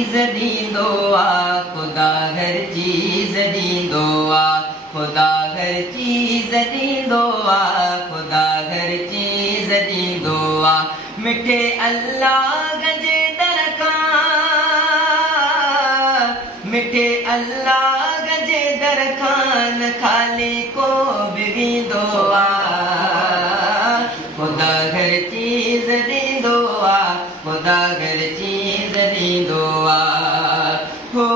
चीज़ ॾींदो आहे ख़ुदा हर चीज़ ॾींदो आहे ख़ुदा हर चीज़ ॾींदो आहे ख़ुदा हर चीज़ ॾींदो आहे मिठे अल्लाह जे दर खां मिठे अल्लाह जे दर खां न ख़ाली को बि वेंदो आहे ख़ुदा हर चीज़ ॾींदो आहे ख़ुदा हर चीज़ ॾींदो आहे हो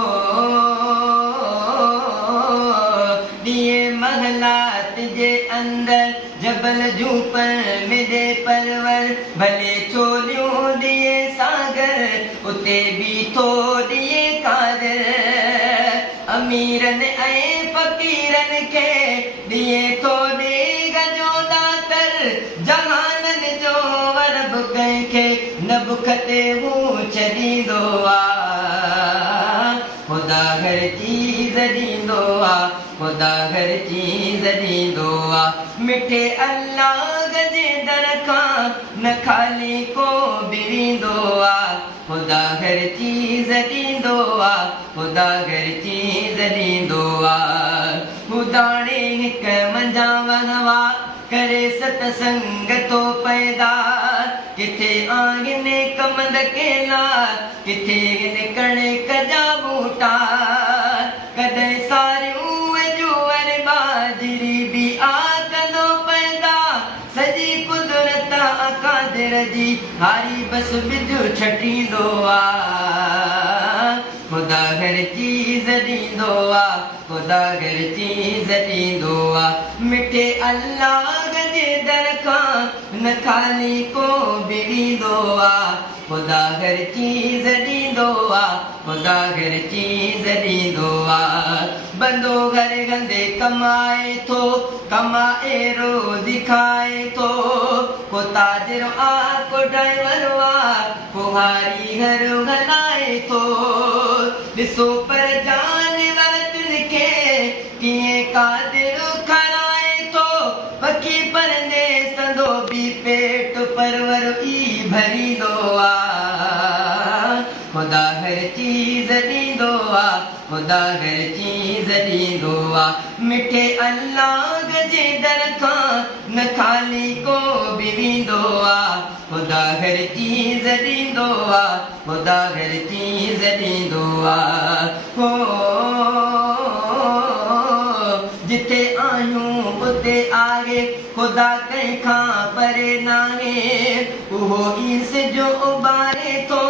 ॾींहं महलात जे अंदर जबल जूं पर मिॾे परवर भले छोलियूं ॾींहं सागर उते बीठो ॾींहं कादर अमीरनि ऐं फ़क़ीरनि खे ॾींहं थो ॾे गजो दातर जहाननि जो वरब कंहिंखे न बुख ते हू छॾींदो आहे ख़ुदा हर चीज़ ॾींदो आहे ख़ुदा हर चीज़ ॾींदो आहे मिठे अल्लाह जे दर खां न ख़ाली को बि वेंदो आहे ख़ुदा हर चीज़ ॾींदो आहे ख़ुदा हर चीज़ ॾींदो आहे ॿुधाणे हिकु मंझा वहवा करे सतसंग थो पैदा किथे आहिनि कमंद केला किथे हिन कणिक जा बूटा कॾहिं सारियूं जुअर बाजरी बि कंदो पैदा सॼी कुदरत अकादिर जी हारी बस बिजु छटींदो आहे ख़ुदा हर चीज़ ॾींदो आहे ख़ुदा हर चीज़ ॾींदो आहे मिठे अल्लाह जे दर खां न ख़ाली को बि वेंदो आहे ख़ुदा हर चीज़ ॾींदो आहे ख़ुदा हर चीज़ ॾींदो आहे बंदो घर हंधे कमाए थो कमाए रोज़ी खाए थो को ताजिर आहे को ड्राइवर आहे को हारी घर हलाए थो ॾिसो पर जानवरनि खे कीअं कादिर खराए थो पखी परंदे संदो बि पेट परवर ई भरींदो आहे ख़ुदा हर चीज़ ॾींदो आहे ख़ुदा हर चीज़ ॾींदो आहे मिठे अल्लाह जे दर खां न ख़ाली को बि वेंदो आहे ख़ुदा हर चीज़ ॾींदो आहे ख़ुदा हर चीज़ ॾींदो आहे हो जिथे आहियूं उते आहे ख़ुदा कंहिंखां परे नाहे उहो ई सिजो उभारे थो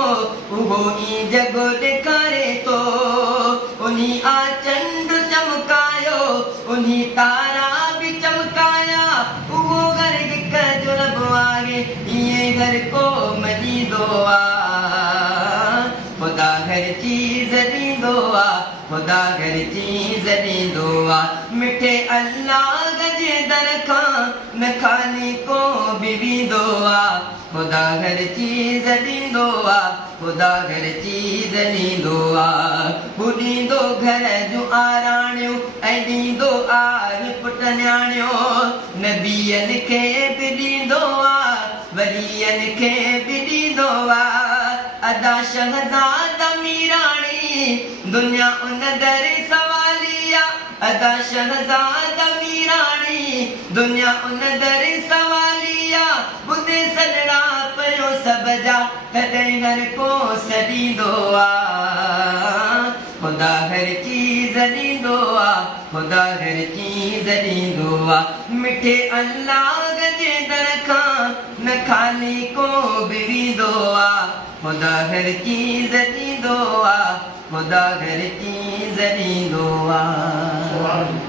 उहो ई जॻो ॾेखारे थो उन्ही आ चंड चमकायो उन्ही तारा बि चमकाया उहो घर हिक जो रब आहे ईअं घर को मञींदो आहे ख़ुदा हर चीज़ ॾींदो आहे ख़ुदा हर चीज़ ॾींदो आहे मिठे अल्लाह जे दर खां न ख़ाली को बि वेंदो आहे ख़ुदा हर चीज़ ॾींदो आहे ख़ुदा हर चीज़ ॾींदो आहे हू ॾींदो घर जूं आराणियूं ऐं ॾींदो आहे पुट न्याणियो नबियनि खे बि ॾींदो आहे वलियनि खे बि ॾींदो आहे अदा शहज़ाद मीराणी दुनिया उन दर सवालिया अदा शहज़ाद मीराणी दुनिया उन दर सवालिया ॿुधे सॼणा पियो सभ जा तॾहिं हर को सॾींदो आहे ख़ुदा हर चीज़ ॾींदो आहे ख़ुदा हर चीज़ ॾींदो आहे मिठे अल्लाह जे दर खां न ख़ाली को बि वेंदो आहे ख़ुदा हर चीज़ ॾींदो आहे ख़ुदा हर चीज़ ॾींदो आहे